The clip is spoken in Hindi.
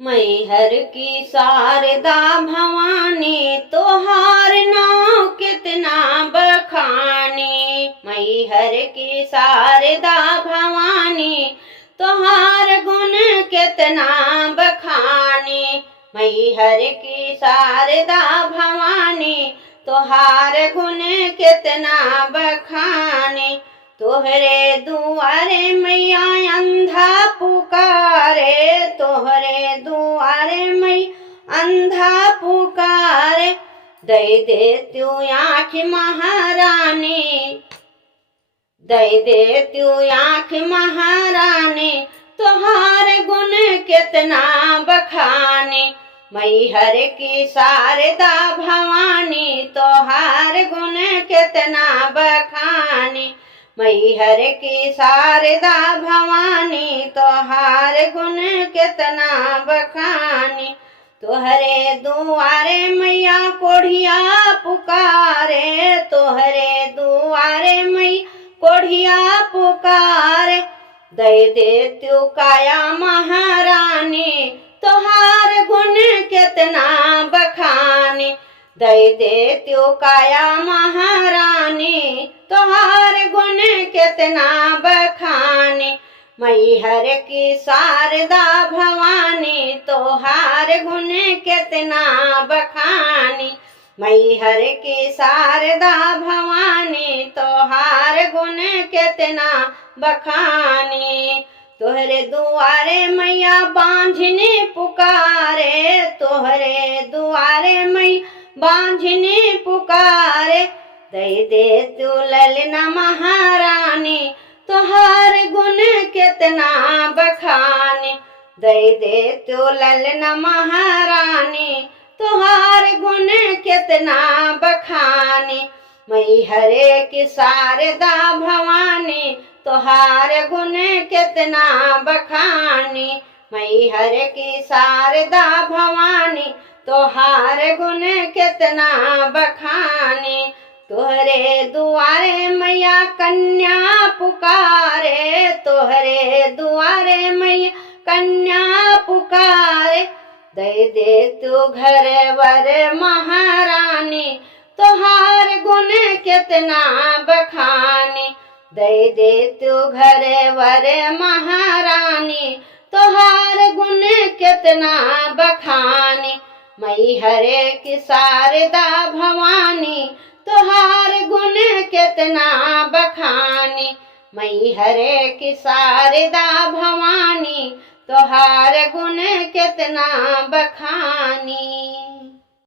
मैहर की शारदा भवानी तोहार नाम कितना बखानी। मैहर की शारदा भवानी तोहार गुण कितना बखानी। मैहर की शारदा भवानी तोहार गुण कितना बखानी। तोहरे दुआरे मैया अंधा पुकारे, तोहरे दुआरे मैया अंधा पुकारे। दे दे तू आँख महारानी, दे दे तू आँख महारानी तोहार गुण कितना बखानी। मैहर की शारदा भवानी तोहार गुण कितना बखानी। मैहर की शारदा भवानी तोहार गुण कितना बखानी। तोहरे दुआरे मैया कोढ़िया पुकारे, तोहरे दुआरे मैया कोढ़िया पुकारे। दे दे तू काया महारानी तोहार गुण कितना बखानी। दे दे तू काया महारानी तोहार गुण कितना बखानी। मैहर की शारदा भवानी तोहार गुण कितना बखानी। मैहर की शारदा भवानी तोहार गुण कितना बखानी। तोहरे दुआरे मैया बांझने पुकारे, तोहरे दुआरे मैया बांझने पुकारे। दे दे तू ललना महारानी तोहार गुण कितना बखानी। दे दे तू ललना महारानी तोहार गुण कितना बखानी। मैहर की शारदा भवानी तोहार गुण कितना बखानी। मैहर की शारदा भवानी तोहार गुण कितना बखानी। तोहरे दुआरे मैया कन्या पुकारे, तोहरे दुआरे मैया कन्या पुकारे। दे दे तू घर वर महारानी तोहार गुण कितना बखानी। दे दे तू घर वर महारानी तोहार गुण कितना बखानी। मैहर की शारदा भवानी तोहार गुण कितना बखानी। मैहर की शारदा भवानी तोहार गुण कितना बखानी।